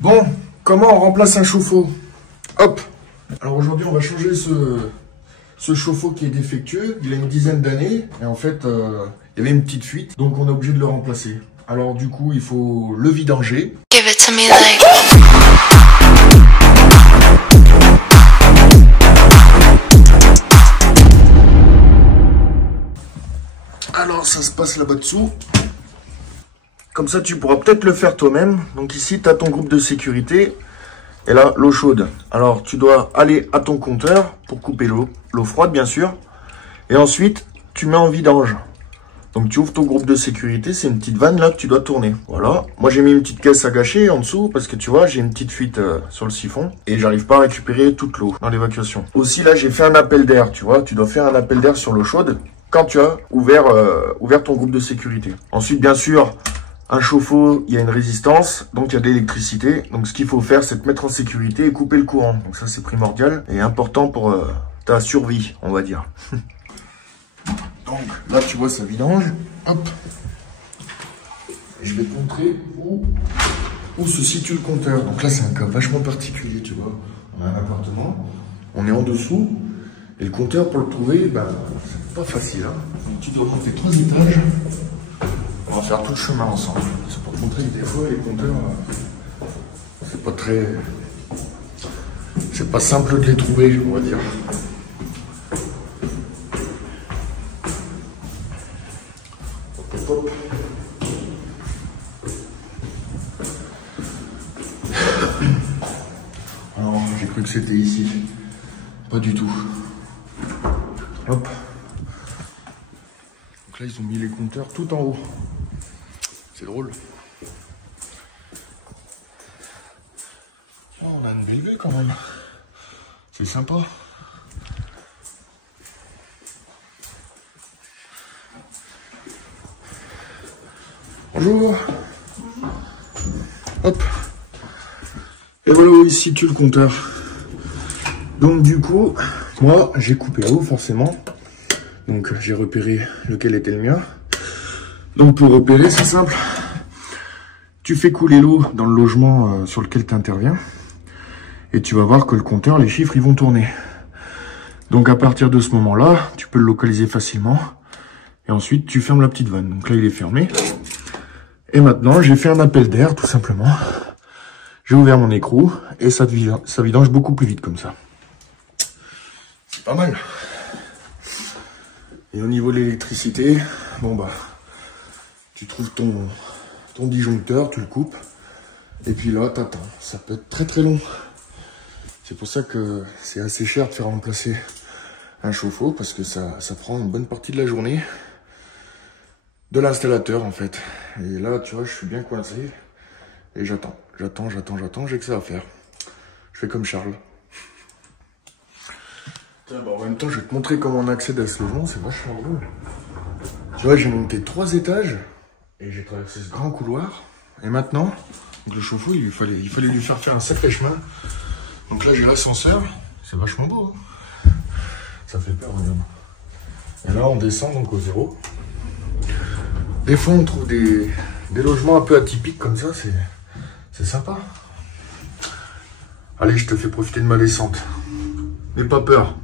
Bon, comment on remplace un chauffe-eau? Hop. Alors aujourd'hui, on va changer ce chauffe-eau qui est défectueux. Il a une dizaine d'années et en fait, il y avait une petite fuite, donc on est obligé de le remplacer. Alors du coup, il faut le vidanger. Give it to me like. Alors ça se passe là-bas dessous. Comme ça, tu pourras peut-être le faire toi-même. Donc ici, tu as ton groupe de sécurité. Et là, l'eau chaude. Alors, tu dois aller à ton compteur pour couper l'eau. L'eau froide, bien sûr. Et ensuite, tu mets en vidange. Donc, tu ouvres ton groupe de sécurité. C'est une petite vanne là que tu dois tourner. Voilà. Moi, j'ai mis une petite caisse à gâcher en dessous. Parce que tu vois, j'ai une petite fuite sur le siphon. Et j'arrive pas à récupérer toute l'eau dans l'évacuation. Aussi, là, j'ai fait un appel d'air. Tu vois, tu dois faire un appel d'air sur l'eau chaude quand tu as ouvert ton groupe de sécurité. Ensuite, bien sûr... Un chauffe-eau, il y a une résistance, donc il y a de l'électricité. Donc ce qu'il faut faire, c'est te mettre en sécurité et couper le courant. Donc ça, c'est primordial et important pour ta survie, on va dire. Donc là, tu vois, ça vidange. Hop. Et je vais te montrer où se situe le compteur. Donc là, c'est un cas vachement particulier, tu vois. On a un appartement, on est en dessous. Et le compteur, pour le trouver, ben, c'est pas facile. Hein. Donc tu dois monter 3 étages. On va faire tout le chemin ensemble. C'est pour te montrer que des fois, les compteurs, c'est pas très... C'est pas simple de les trouver, on va dire. Hop, hop, hop. Alors, j'ai cru que c'était ici. Pas du tout. Hop. Donc là, ils ont mis les compteurs tout en haut. C'est drôle. Oh, on a une belle vue quand même. C'est sympa. Bonjour. Hop. Et voilà où il se situe le compteur. Donc du coup, moi, j'ai coupé l'eau forcément. Donc j'ai repéré lequel était le mien. Donc pour repérer, c'est simple. Tu fais couler l'eau dans le logement sur lequel tu interviens. Et tu vas voir que le compteur, les chiffres, ils vont tourner. Donc à partir de ce moment-là, tu peux le localiser facilement. Et ensuite, tu fermes la petite vanne. Donc là, il est fermé. Et maintenant, j'ai fait un appel d'air, tout simplement. J'ai ouvert mon écrou et ça vidange beaucoup plus vite comme ça. C'est pas mal. Et au niveau de l'électricité, bon bah, tu trouves ton disjoncteur, tu le coupes, et puis là, t'attends. Ça peut être très très long. C'est pour ça que c'est assez cher de faire remplacer un chauffe-eau, parce que ça prend une bonne partie de la journée de l'installateur en fait. Et là, tu vois, je suis bien coincé, et j'attends, j'ai que ça à faire. Je fais comme Charles. Tiens, bah en même temps, je vais te montrer comment on accède à ce logement, c'est vachement drôle. Tu vois, j'ai monté 3 étages et j'ai traversé ce grand couloir. Et maintenant, donc le chauffe-eau, il fallait lui faire un sacré chemin. Donc là, j'ai l'ascenseur, c'est vachement beau. Hein, ça fait peur, regarde. Et là, on descend donc au 0. Des fois, on trouve des logements un peu atypiques comme ça, c'est sympa. Allez, je te fais profiter de ma descente. N'aie pas peur.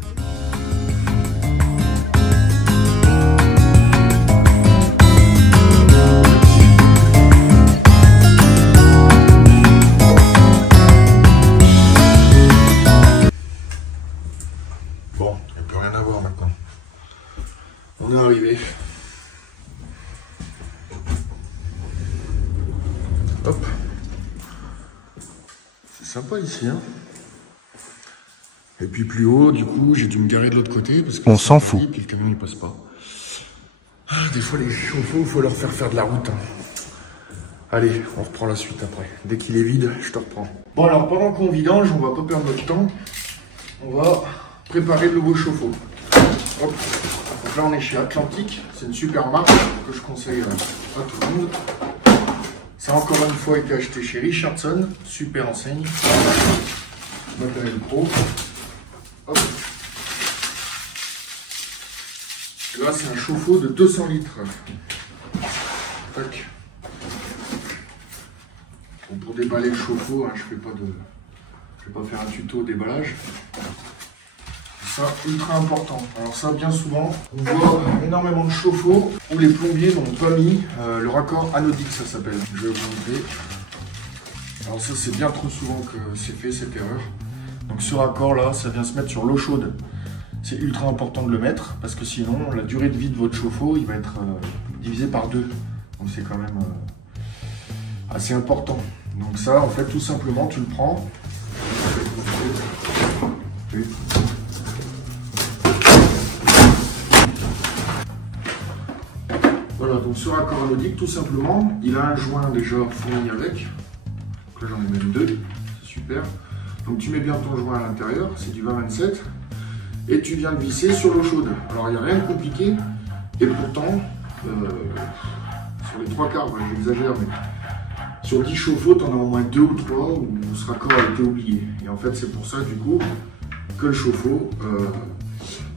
Bon, il n'y a plus rien à voir maintenant. On est arrivé. Hop. C'est sympa ici, hein. Et puis plus haut, du coup, j'ai dû me garer de l'autre côté parce qu'on s'en fout. Puis le camion il passe pas. Ah, des fois les chauffe-eau, il faut leur faire de la route. Hein. Allez, on reprend la suite après. Dès qu'il est vide, je te reprends. Bon alors pendant qu'on vidange, on va pas perdre notre temps. On va préparer le nouveau chauffe-eau. Hop. Donc là on est chez Atlantique. C'est une super marque que je conseille à tout le monde. Ça a encore une fois été acheté chez Richardson. Super enseigne. Matériel pro. Hop. Et là, c'est un chauffe-eau de 200 litres. Tac. Bon, pour déballer le chauffe-eau, hein, je vais pas faire un tuto déballage. Ça, ultra important. Alors ça, bien souvent, on voit énormément de chauffe-eau où les plombiers n'ont pas mis le raccord anodique, ça s'appelle. Je vais vous montrer. Alors ça, c'est bien trop souvent que c'est fait, cette erreur. Donc ce raccord-là, ça vient se mettre sur l'eau chaude. C'est ultra important de le mettre, parce que sinon, la durée de vie de votre chauffe-eau, il va être divisé par 2. Donc c'est quand même assez important. Donc ça, en fait, tout simplement, tu le prends. Voilà, donc ce raccord anodique, tout simplement, il a un joint déjà fourni avec. Donc là, j'en ai même 2, c'est super. Donc tu mets bien ton joint à l'intérieur, c'est du 20-27. Et tu viens le visser sur l'eau chaude. Alors, il n'y a rien de compliqué. Et pourtant, sur les 3 quarts, j'exagère, mais sur 10 chauffe-eau, tu en as au moins 2 ou 3 où ce raccord a été oublié. Et en fait, c'est pour ça, du coup, que le chauffe-eau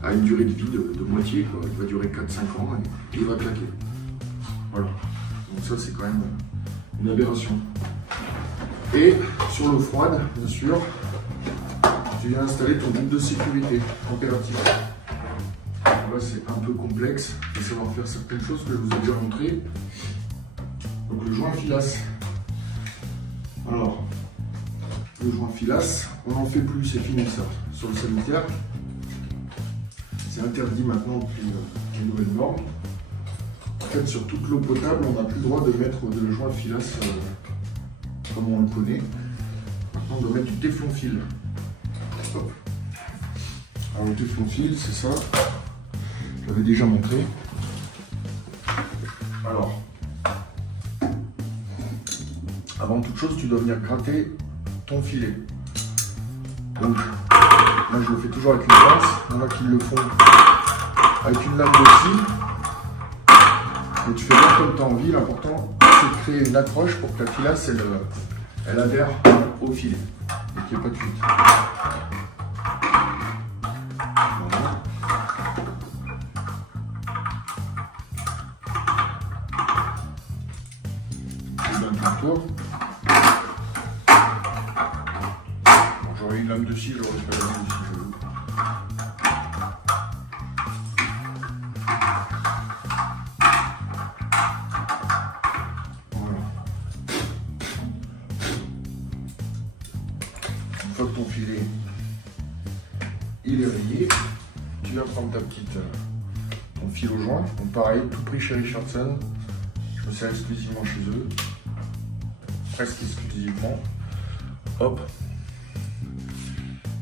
a une durée de vie de moitié, quoi. Il va durer 4-5 ans et il va claquer. Voilà. Donc ça, c'est quand même une aberration. Et sur l'eau froide, bien sûr, tu viens installer ton groupe de sécurité température. Là, c'est un peu complexe de savoir faire certaines choses que je vous ai déjà montré. Donc le joint filasse. Alors, le joint filasse, on n'en fait plus, c'est fini ça. Sur le sanitaire, c'est interdit maintenant depuis les nouvelles normes. En fait, sur toute l'eau potable, on n'a plus le droit de mettre de joint filasse comme on le connaît. Maintenant, on doit mettre du téflon-fil. Alors le téflon-fil, c'est ça. Je l'avais déjà montré. Alors, avant toute chose, tu dois venir gratter ton filet. Donc, moi je le fais toujours avec une pince. Il y en a qui le font avec une lame de scie. Et tu fais bien comme tu as envie. L'important, c'est de créer une accroche pour que ta filasse, elle adhère au filet. Et qu'il n'y ait pas de fuite. Voilà. Tour. Bon, j'aurais une lame de scie, j'aurais pas la lame de scie. Voilà. Une fois que ton filet il est rayé, tu vas prendre ton fil au joint. Donc pareil, tout prix chez Richardson. Je me sers exclusivement chez eux. Presque exclusivement. Hop.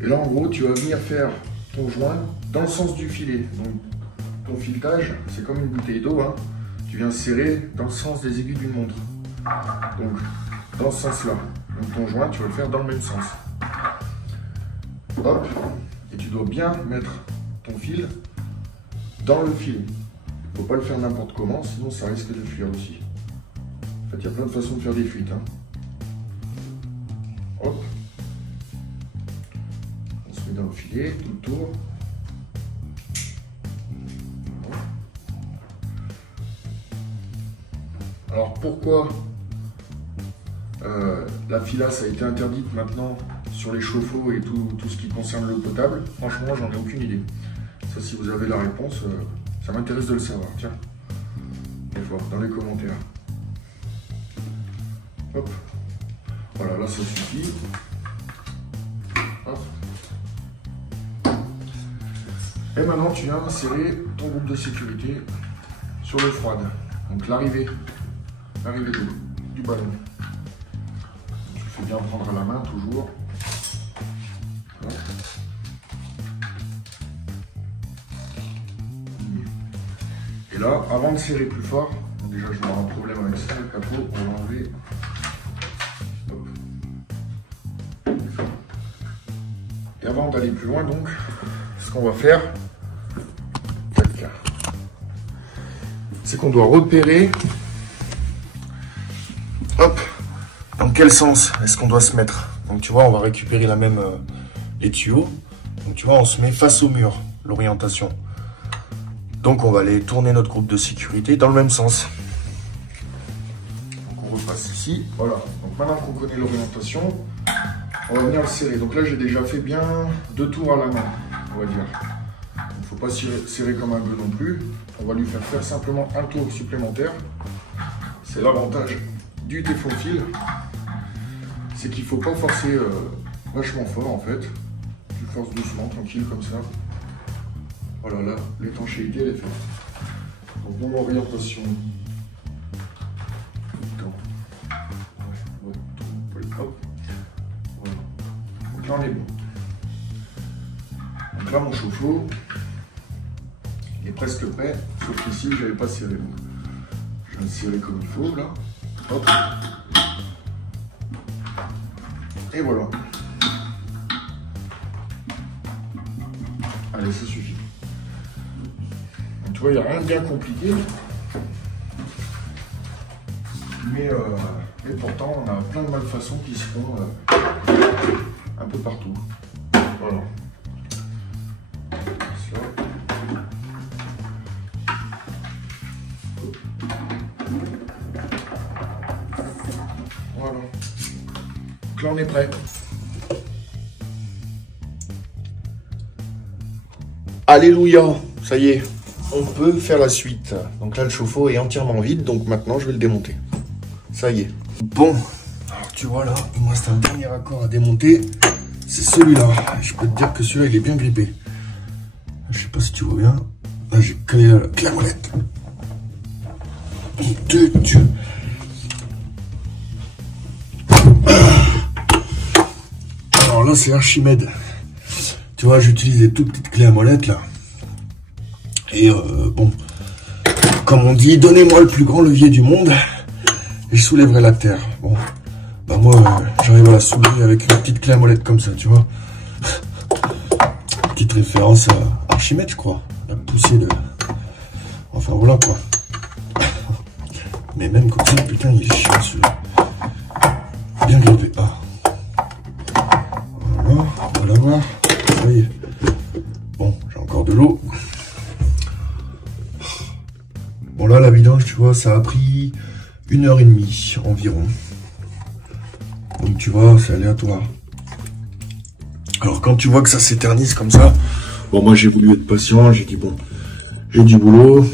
Et là, en gros, tu vas venir faire ton joint dans le sens du filet. Donc, ton filetage, c'est comme une bouteille d'eau. Hein. Tu viens serrer dans le sens des aiguilles d'une montre. Donc, dans ce sens-là. Donc, ton joint, tu vas le faire dans le même sens. Hop. Et tu dois bien mettre ton fil dans le fil. Il ne faut pas le faire n'importe comment, sinon ça risque de fuir aussi. En fait, il y a plein de façons de faire des fuites. Hein. Hop. On se met dans le filet, tout le tour. Voilà. Alors pourquoi la filasse a été interdite maintenant sur les chauffe-eau et tout ce qui concerne l'eau potable? Franchement, j'en ai aucune idée. Ça, si vous avez la réponse, ça m'intéresse de le savoir. Tiens, dans les commentaires. Hop. Voilà, là ça suffit. Hop. Et maintenant tu viens insérer ton groupe de sécurité sur l'eau froide. Donc l'arrivée du ballon. Tu le fais bien prendre à la main toujours. Voilà. Et là, avant de serrer plus fort, donc déjà je vais avoir un problème avec ça, le capot, on va enlever. Et avant d'aller plus loin, donc, ce qu'on va faire, c'est qu'on doit repérer, hop, dans quel sens est-ce qu'on doit se mettre. Donc tu vois, on va récupérer la même les tuyaux. Donc tu vois, on se met face au mur, l'orientation. Donc on va aller tourner notre groupe de sécurité dans le même sens. Donc on repasse ici, voilà. Donc maintenant qu'on connaît l'orientation, on va venir le serrer. Donc là, j'ai déjà fait bien 2 tours à la main, on va dire. Il ne faut pas serrer comme un bœuf non plus. On va lui faire simplement un tour supplémentaire. C'est l'avantage du téflon-fil. C'est qu'il ne faut pas forcer vachement fort en fait. Tu forces doucement, tranquille comme ça. Voilà, là, l'étanchéité elle est faite. Donc mon orientation. Hop. Voilà. Donc là on est bon. Donc là mon chauffe-eau est presque prêt, sauf qu'ici je n'avais pas serré. Donc, je vais le serrer comme il faut là. Hop. Et voilà. Allez, ça suffit. Donc, tu vois, il n'y a rien de bien compliqué. Mais pourtant, on a plein de malfaçons qui se font un peu partout. Voilà. Ça. Voilà. Donc là, on est prêt. Alléluia, ça y est, on peut faire la suite. Donc là, le chauffe-eau est entièrement vide, donc maintenant, je vais le démonter. Ça y est. Bon, alors tu vois là, il me reste un dernier accord à démonter. C'est celui-là. Je peux te dire que celui-là, il est bien grippé. Je sais pas si tu vois bien. Là, j'ai collé la molette. De Dieu. Alors là, c'est Archimède. Tu vois, j'utilise des toutes petites clés à molette là. Et bon, comme on dit, donnez-moi le plus grand levier du monde et je soulèverai la terre. Bon, bah moi, j'arrive à la soulever avec une petite clé à molette comme ça, tu vois. Petite référence à Archimède, je crois. La poussée de... Enfin, voilà quoi. Mais même comme ça, putain, il est chiant celui-là. Bien grippé. Ah. Voilà, on va l'avoir. Ça y est. Bon, j'ai encore de l'eau. Bon là, la vidange, tu vois, ça a pris 1h30 environ. Donc tu vois, c'est aléatoire. Alors quand tu vois que ça s'éternise comme ça, bon moi j'ai voulu être patient, j'ai dit bon, j'ai du boulot,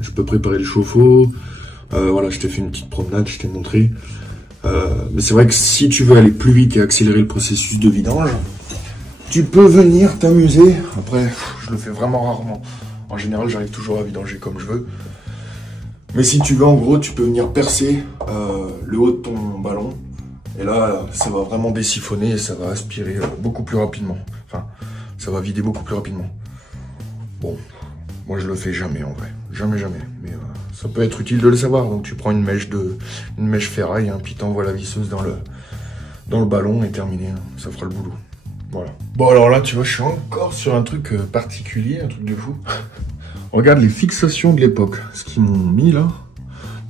je peux préparer le chauffe-eau. Voilà, je t'ai fait une petite promenade, je t'ai montré. Mais c'est vrai que si tu veux aller plus vite et accélérer le processus de vidange, tu peux venir t'amuser. Après, je le fais vraiment rarement. En général, j'arrive toujours à vidanger comme je veux. Mais si tu veux, en gros, tu peux venir percer le haut de ton ballon. Et là, ça va vraiment désiphonner et ça va aspirer beaucoup plus rapidement. Enfin, ça va vider beaucoup plus rapidement. Bon, moi je le fais jamais en vrai. Jamais, jamais. Mais ça peut être utile de le savoir. Donc tu prends une mèche ferraille, hein, puis t'envoies la visseuse dans le ballon et terminé. Hein, ça fera le boulot. Voilà. Bon alors là, tu vois, je suis encore sur un truc particulier, un truc de fou. Regarde les fixations de l'époque, ce qu'ils m'ont mis là.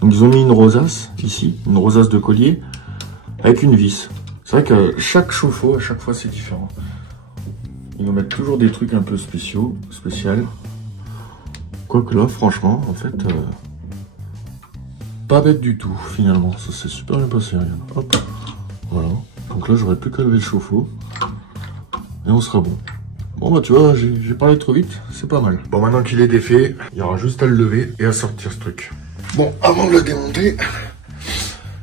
Donc ils ont mis une rosace ici, une rosace de collier, avec une vis. C'est vrai que chaque chauffe-eau, à chaque fois, c'est différent. Ils vont mettre toujours des trucs un peu spéciaux, spécial. Quoique là, franchement, en fait, pas bête du tout, finalement. Ça s'est super bien passé, regarde. Hop, voilà. Donc là, j'aurais plus qu'à lever le chauffe-eau. Et on sera bon. Bon bah tu vois, j'ai parlé trop vite, c'est pas mal. Bon, maintenant qu'il est défait, il y aura juste à le lever et à sortir ce truc. Bon, avant de le démonter,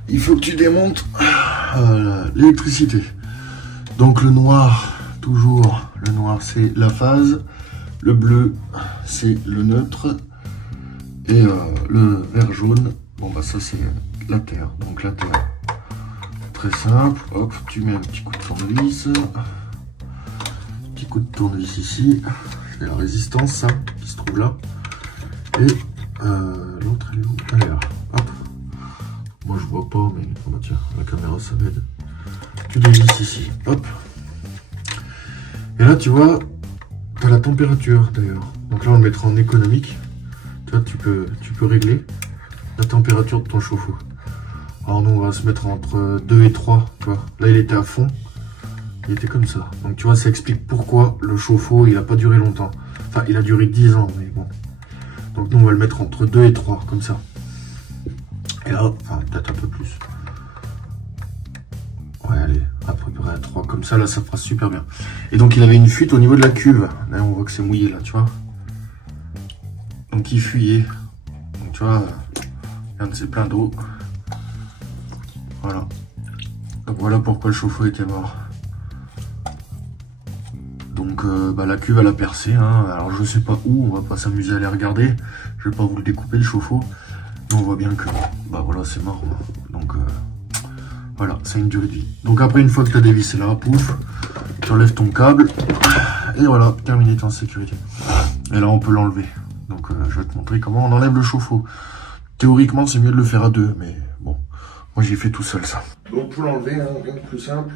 il faut que tu démontes l'électricité. Donc le noir, toujours, le noir c'est la phase, le bleu c'est le neutre, et le vert jaune, bon bah ça c'est la terre. Donc la terre, très simple, hop, tu mets un petit coup de tournevis. Coup de tournevis ici, c'est la résistance ça, qui se trouve là, et l'autre elle est où? Elle est là. Hop. Moi je vois pas, mais oh bah tiens, la caméra ça m'aide. Tu dévisses ici, hop, et là tu vois, tu as la température d'ailleurs, donc là on le mettra en économique. Tu vois, tu peux régler la température de ton chauffe-eau. Alors nous on va se mettre entre 2 et 3, tu vois. Là il était à fond. Il était comme ça. Donc tu vois, ça explique pourquoi le chauffe-eau, il n'a pas duré longtemps. Enfin, il a duré 10 ans, mais bon. Donc nous, on va le mettre entre 2 et 3, comme ça. Et là, enfin, peut-être un peu plus. À peu près à 3, comme ça, là, ça fera super bien. Et donc, il avait une fuite au niveau de la cuve. Là, on voit que c'est mouillé, là, tu vois. Donc, il fuyait. Donc, tu vois, regarde, c'est plein d'eau. Voilà. Donc, voilà pourquoi le chauffe-eau était mort. Donc, la cuve, elle a percé, hein. Alors, je sais pas où, on va pas s'amuser à aller regarder. Je vais pas vous le découper, le chauffe-eau. Mais on voit bien que, voilà, c'est mort. Donc, voilà, ça a une durée de vie. Donc après, une fois que tu as dévissé là, pouf, tu enlèves ton câble. Et voilà, terminé, t'es en sécurité. Et là, on peut l'enlever. Donc je vais te montrer comment on enlève le chauffe-eau. Théoriquement, c'est mieux de le faire à deux, mais bon, moi j'ai fait tout seul ça. Donc pour l'enlever, hein, rien de plus simple,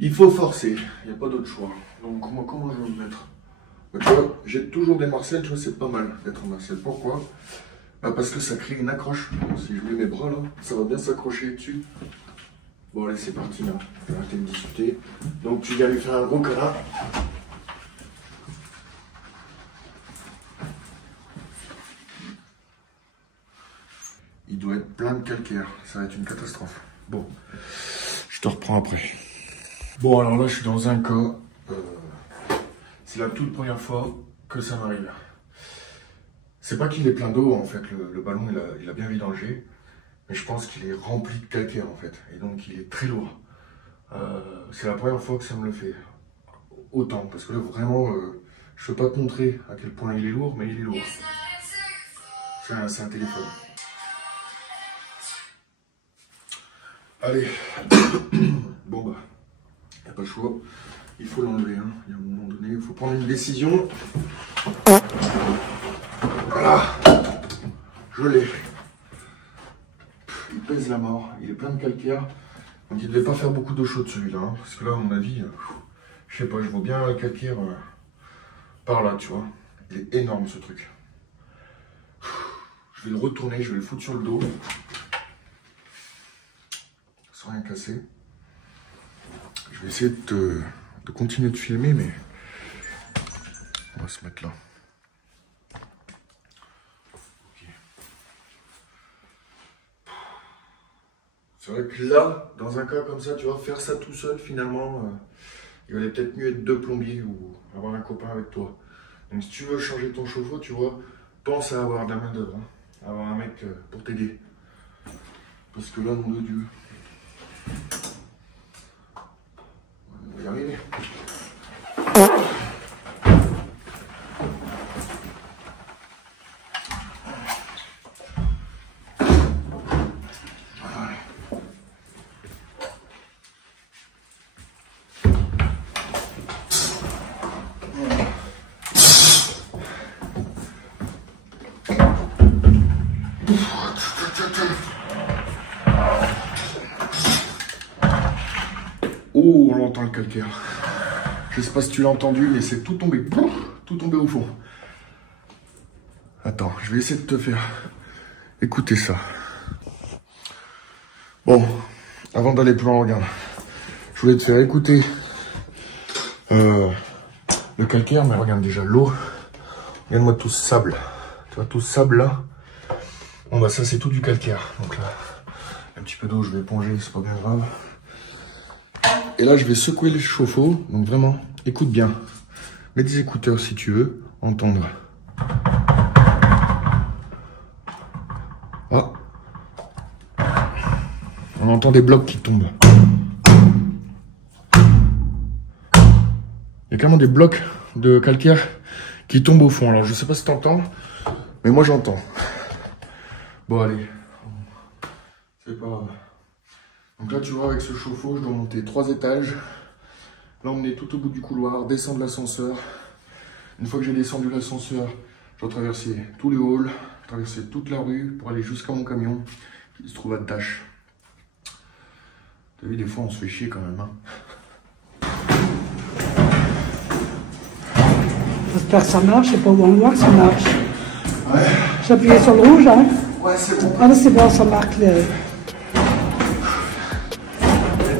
il faut forcer, il n'y a pas d'autre choix. Donc comment je vais le mettre? Tu vois, j'ai toujours des marcelles, tu vois, c'est pas mal d'être en marcelle. Pourquoi? Parce que ça crée une accroche. Si je mets mes bras là, ça va bien s'accrocher dessus. Bon allez, c'est parti là. Je vais arrêter de discuter. Donc tu viens lui faire un gros câlin. Il doit être plein de calcaire. Ça va être une catastrophe. Bon, je te reprends après. Bon alors là, je suis dans un cas. C'est la toute première fois que ça m'arrive. C'est pas qu'il est plein d'eau en fait, le ballon il a bien vidangé, mais je pense qu'il est rempli de calcaire en fait, et donc il est très lourd. C'est la première fois que ça me le fait autant, parce que là vraiment, je peux pas te montrer à quel point il est lourd, mais il est lourd. C'est un téléphone. Allez, bon bah, y a pas le choix, il faut l'enlever, hein. Il y a un moment donné, il faut prendre une décision. Voilà, je l'ai. Il pèse la mort, il est plein de calcaire. Donc il ne devait pas faire beaucoup d'eau chaude celui-là. Hein, parce que là, à mon avis, je sais pas, je vois bien le calcaire par là, tu vois. Il est énorme ce truc. Je vais le retourner, je vais le foutre sur le dos. Sans rien casser. Je vais essayer de continuer de filmer, mais on va se mettre là. C'est vrai que là, dans un cas comme ça, tu vas faire ça tout seul, finalement, il valait peut-être mieux être deux plombiers ou avoir un copain avec toi. Donc si tu veux changer ton chauffe-eau, tu vois, pense à avoir de la main d'œuvre, hein, avoir un mec pour t'aider. Parce que là, nom de Dieu, on va y arriver. Oh, on l'entend le calcaire. Je sais pas si tu l'as entendu, mais c'est tout tombé. Tout tombé au fond. Attends, je vais essayer de te faire écouter ça. Bon, avant d'aller plus loin, regarde. Je voulais te faire écouter le calcaire, mais regarde déjà l'eau. Regarde-moi tout ce sable. Tu vois, tout ce sable là. Bon bah ça c'est tout du calcaire. Donc là, un petit peu d'eau, je vais éponger, c'est pas bien grave. Et là je vais secouer le chauffe-eau. Donc vraiment, écoute bien. Mets des écouteurs si tu veux entendre. Ah. On entend des blocs qui tombent. Il y a carrément des blocs de calcaire qui tombent au fond. Alors je sais pas si tu entends, mais moi j'entends. Bon allez, c'est pas grave. Donc là tu vois, avec ce chauffe-eau, je dois monter 3 étages, l'emmener tout au bout du couloir, descendre l'ascenseur. Une fois que j'ai descendu l'ascenseur, je dois traverser tous les halls, traverser toute la rue pour aller jusqu'à mon camion qui se trouve à Dash. T'as vu, des fois on se fait chier quand même, hein. J'espère que ça marche, c'est pas où on voit que ça marche. Ouais. J'ai appuyé sur le rouge, hein. Ouais, c'est bon. Ah, c'est bon, ça marque les...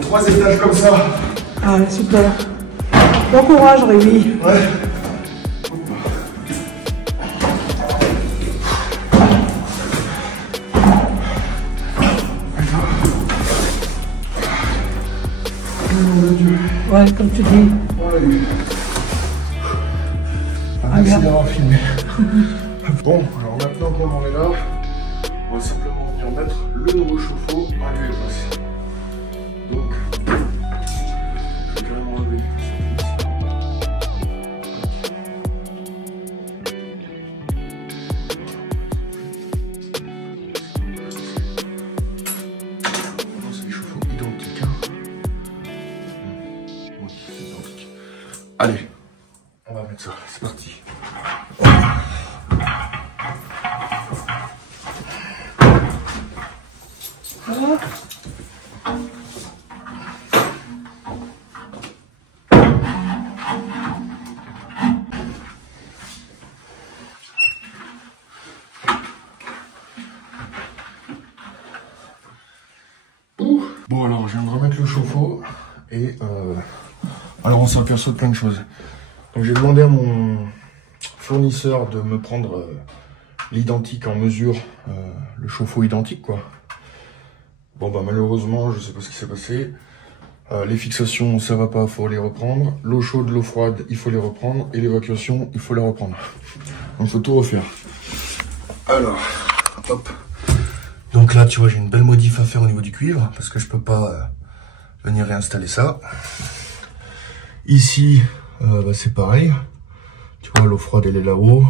3 étages comme ça. Ah, super. Bon courage, Rémi. Ouais. Ouais, comme tu dis. Ouais. Merci d'avoir filmé. Bon, alors maintenant qu'on en est là, on va simplement venir mettre le nouveau chauffe-eau à l'huile basse. Donc, je vais quand même enlever. C'est des chauffe-eau identiques. Oui, c'est identique. Allez, on va mettre ça, c'est parti. Bon alors je viens de remettre le chauffe-eau et alors on s'aperçoit de plein de choses. Donc j'ai demandé à mon fournisseur de me prendre l'identique en mesure, le chauffe-eau identique quoi. Bon bah malheureusement je sais pas ce qui s'est passé. Les fixations ça va pas, faut les reprendre. L'eau chaude, l'eau froide, il faut les reprendre. Et l'évacuation, il faut les reprendre. Donc faut tout refaire. Alors, hop. Donc là tu vois j'ai une belle modif à faire au niveau du cuivre. Parce que je peux pas venir réinstaller ça. Ici, bah, c'est pareil. Tu vois l'eau froide elle est là-haut.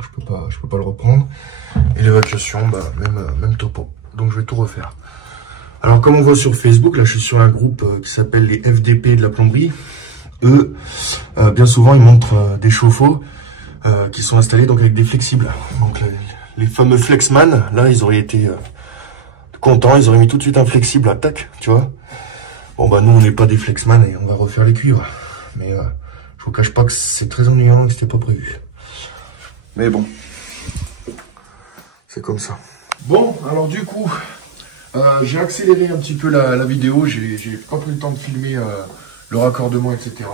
Je peux pas le reprendre. Et l'évacuation, bah même topo. Donc je vais tout refaire. Alors comme on voit sur Facebook, là je suis sur un groupe qui s'appelle les FDP de la plomberie. Eux, bien souvent ils montrent des chauffe-eau qui sont installés donc avec des flexibles. Donc les fameux Flexman, là ils auraient été contents, ils auraient mis tout de suite un flexible à tac, tu vois. Bon bah nous on n'est pas des Flexman et on va refaire les cuivres. Mais je vous cache pas que c'est très ennuyant et que c'était pas prévu. Mais bon, c'est comme ça. Bon, alors du coup... j'ai accéléré un petit peu la vidéo, j'ai pas pris le temps de filmer le raccordement, etc.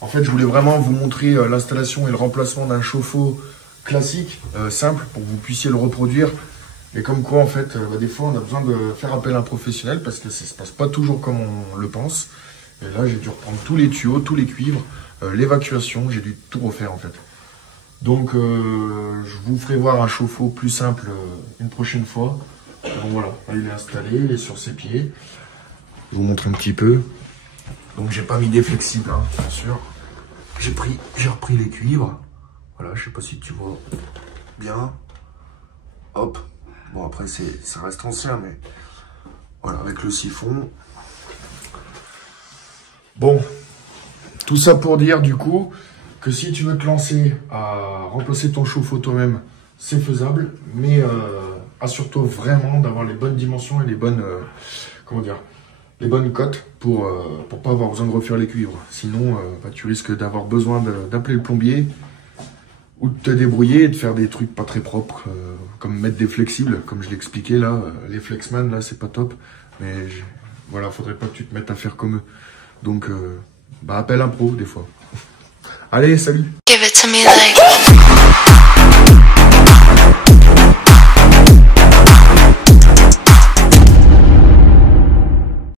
En fait, je voulais vraiment vous montrer l'installation et le remplacement d'un chauffe-eau classique, simple, pour que vous puissiez le reproduire. Et comme quoi, en fait, des fois, on a besoin de faire appel à un professionnel parce que ça se passe pas toujours comme on le pense. Et là, j'ai dû reprendre tous les tuyaux, tous les cuivres, l'évacuation, j'ai dû tout refaire, en fait. Donc, je vous ferai voir un chauffe-eau plus simple une prochaine fois. Donc voilà, il est installé, il est sur ses pieds. Je vous montre un petit peu. Donc j'ai pas mis des flexibles, hein, bien sûr. J'ai repris les cuivres. Voilà, je sais pas si tu vois bien. Hop. Bon après ça reste ancien, mais voilà, avec le siphon. Bon, tout ça pour dire du coup que si tu veux te lancer à remplacer ton chauffe-eau toi-même, c'est faisable, mais assure-toi vraiment d'avoir les bonnes dimensions et les bonnes, les bonnes cotes pour pas avoir besoin de refaire les cuivres. Sinon, bah, tu risques d'avoir besoin d'appeler le plombier ou de te débrouiller et de faire des trucs pas très propres, comme mettre des flexibles, comme je l'expliquais là, les Flexman là, c'est pas top, mais voilà, faudrait pas que tu te mettes à faire comme eux. Donc, bah appelle un pro des fois. Allez, salut. Give it to me like...